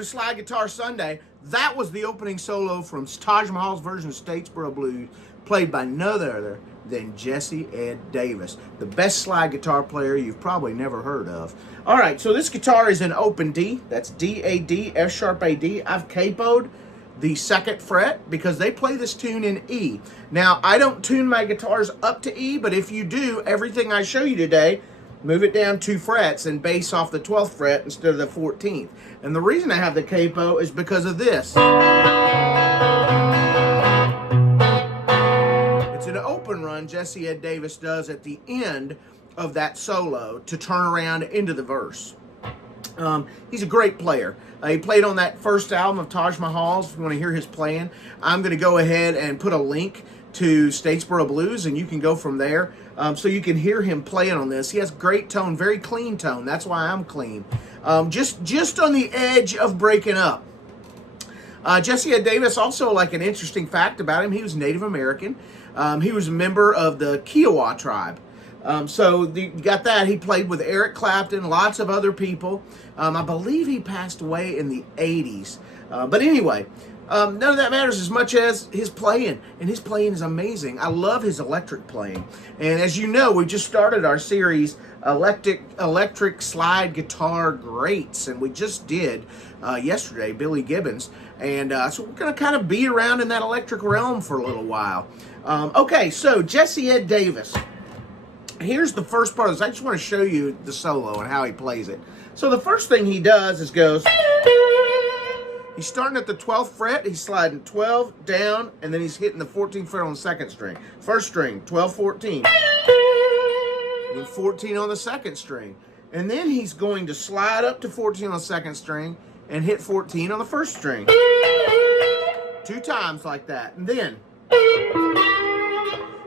to Slide Guitar Sunday. That was the opening solo from Taj Mahal's version of Statesboro Blues, played by none other than Jesse Ed Davis, the best slide guitar player you've probably never heard of. All right, so this guitar is in open D. That's D-A-D, F-sharp A-D. I've capoed the 2nd fret because they play this tune in E. Now, I don't tune my guitars up to E, but if you do, everything I show you today, move it down 2 frets and bass off the 12th fret instead of the 14th. And the reason I have the capo is because of this. It's an open run Jesse Ed Davis does at the end of that solo to turn around into the verse. He's a great player. He played on that first album of Taj Mahal's. If you want to hear his playing, I'm going to go ahead and put a link to Statesboro Blues, and you can go from there so you can hear him playing on this. He has great tone, very clean tone. That's why I'm clean. Just on the edge of breaking up. Jesse Ed Davis, also like an interesting fact about him, he was Native American. He was a member of the Kiowa tribe. So you got that. He played with Eric Clapton, lots of other people. I believe he passed away in the 80s. But anyway, none of that matters as much as his playing. And his playing is amazing. I love his electric playing. And as you know, we just started our series, Electric Slide Guitar Greats. And we just did yesterday, Billy Gibbons. And so we're going to kind of be around in that electric realm for a little while. Okay, so Jesse Ed Davis. Here's the first part of this. I just want to show you the solo and how he plays it. So the first thing he does is goes, he's starting at the 12th fret, he's sliding 12 down, and then he's hitting the 14th fret on the 2nd string. First string, 12, 14. And 14 on the 2nd string. And then he's going to slide up to 14 on the 2nd string and hit 14 on the 1st string. 2 times like that. And then...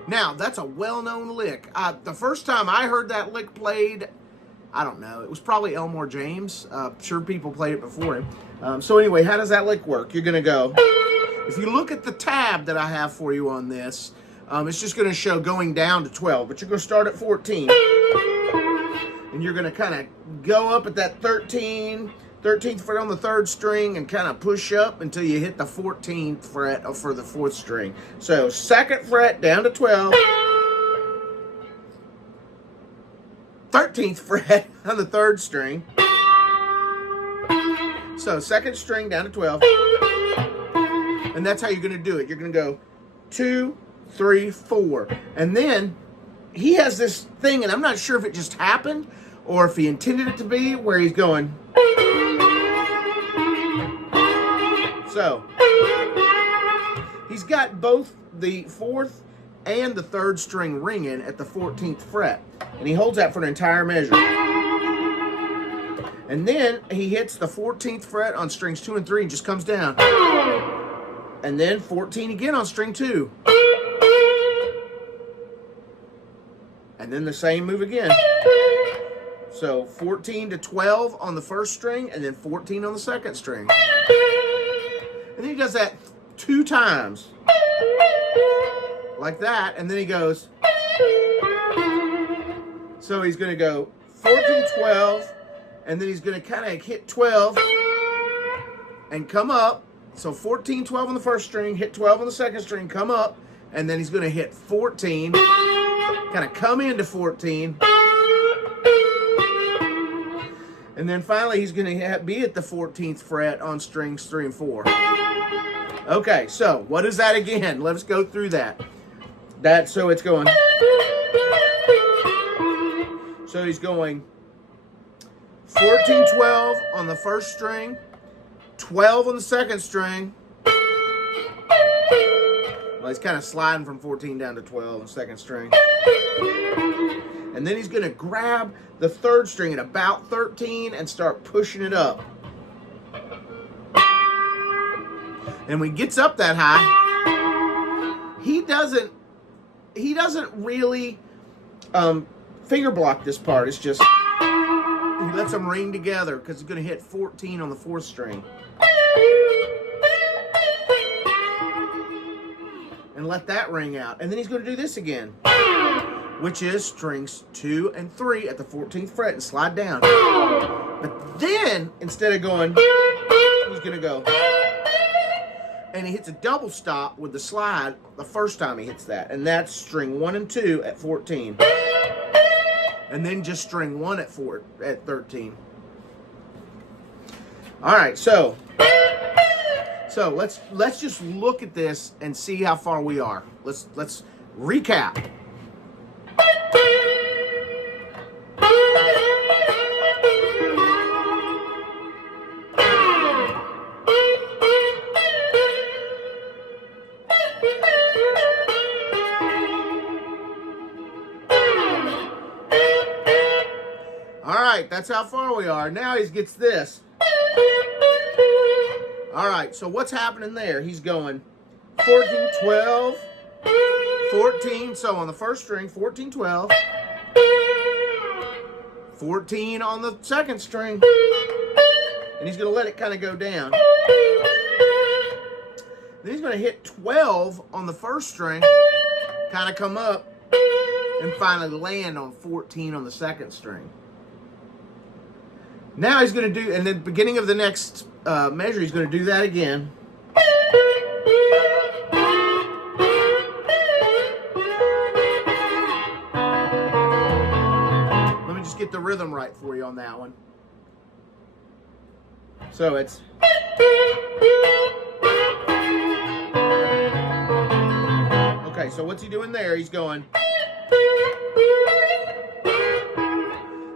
Now, that's a well-known lick. The first time I heard that lick played, I don't know, it was probably Elmore James. Sure people played it before him. So anyway, how does that lick work? You're going to go, if you look at the tab that I have for you on this, it's just going to show going down to 12, but you're going to start at 14. And you're going to kind of go up at that 13th fret on the 3rd string and kind of push up until you hit the 14th fret for the 4th string. So 2nd fret down to 12. 13th fret on the 3rd string. So 2nd string down to 12. And that's how you're going to do it. You're going to go 2, 3, 4. And then he has this thing, and I'm not sure if it just happened or if he intended it to be, where he's going... So, he's got both the 4th and the 3rd string ringing at the 14th fret. And he holds that for an entire measure. And then he hits the 14th fret on strings 2 and 3 and just comes down. And then 14 again on string 2. And then the same move again. So 14 to 12 on the 1st string and then 14 on the 2nd string. And then he does that 2 times. Like that. And then he goes. So he's going to go 14, 12. And then he's going to kind of hit 12. And come up. So 14, 12 on the 1st string. Hit 12 on the 2nd string. Come up. And then he's going to hit 14. Kind of come into 14. And then finally he's going to be at the 14th fret on strings 3 and 4. Okay, so what is that again? Let's go through that. So it's going. So he's going 14, 12 on the 1st string, 12 on the 2nd string. Well, he's kind of sliding from 14 down to 12 on the 2nd string. And then he's going to grab the 3rd string at about 13 and start pushing it up. And when he gets up that high, he doesn't really finger block this part. It's just he lets them ring together because he's going to hit 14 on the 4th string. And let that ring out. And then he's going to do this again, which is strings 2 and 3 at the 14th fret and slide down. But then, instead of going going to go. And he hits a double stop with the slide the first time he hits that. And that's string 1 and 2 at 14. And then just string 1 at 13. All right, so let's just look at this and see how far we are. Let's recap. All right, that's how far we are. Now he gets this. All right, so what's happening there? He's going 14, 12, 14. So on the first string, 14, 12. 14 on the second string. And he's going to let it kind of go down. Then he's going to hit 12 on the first string, kind of come up, and finally land on 14 on the second string. Now he's going to do, and then beginning of the next measure, he's going to do that again. Let me just get the rhythm right for you on that one. So it's... Okay, so what's he doing there? He's going...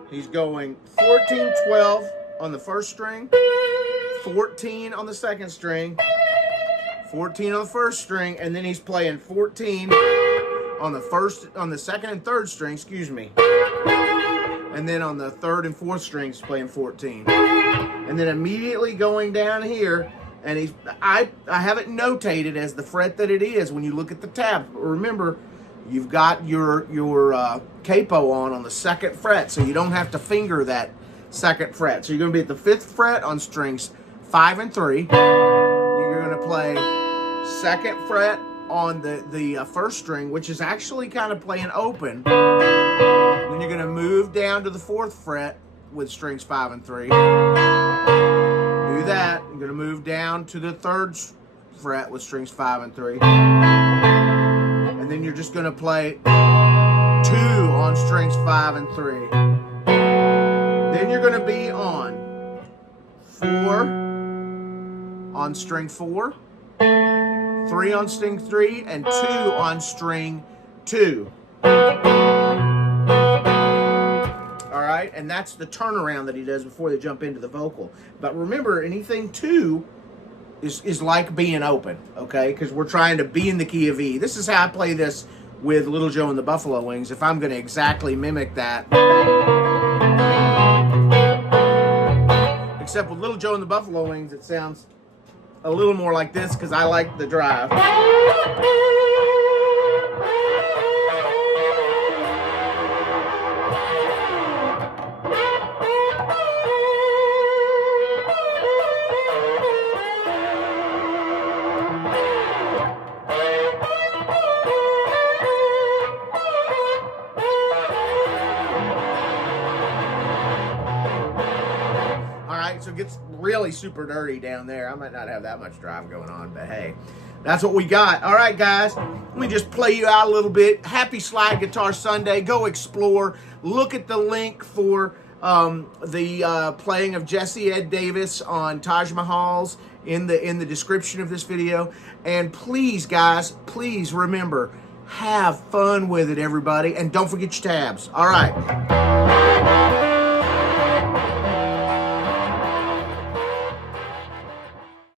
He's going 14, 12 on the first string, 14 on the second string, 14 on the first string, and then he's playing 14 on the second and third string, excuse me. And then on the third and fourth strings, playing 14. And then immediately going down here, and I have it notated as the fret that it is when you look at the tabs. But remember, you've got your capo on the second fret, so you don't have to finger that second fret. So you're going to be at the 5th fret on strings 5 and 3. You're going to play 2nd fret on the first string, which is actually kind of playing open. Then you're going to move down to the 4th fret with strings 5 and 3. Do that. You're going to move down to the 3rd fret with strings 5 and 3. And then you're just going to play 2 on strings 5 and 3. Then you're going to be on 4 on string 4, 3 on string 3, and 2 on string 2. All right, and that's the turnaround that he does before they jump into the vocal. But remember, anything 2 is like being open, okay? Because we're trying to be in the key of E. This is how I play this with Little Joe and the Buffalo Wings, if I'm going to exactly mimic that. Except with Little Joe and the Buffalo Wings, it sounds a little more like this because I like the drive. So it gets really super dirty down there. I might not have that much drive going on, but hey, that's what we got. All right, guys, let me just play you out a little bit. Happy Slide Guitar Sunday. Go explore. Look at the link for the playing of Jesse Ed Davis on Taj Mahal's in the description of this video. And please, guys, please remember, have fun with it, everybody. And don't forget your tabs. All right.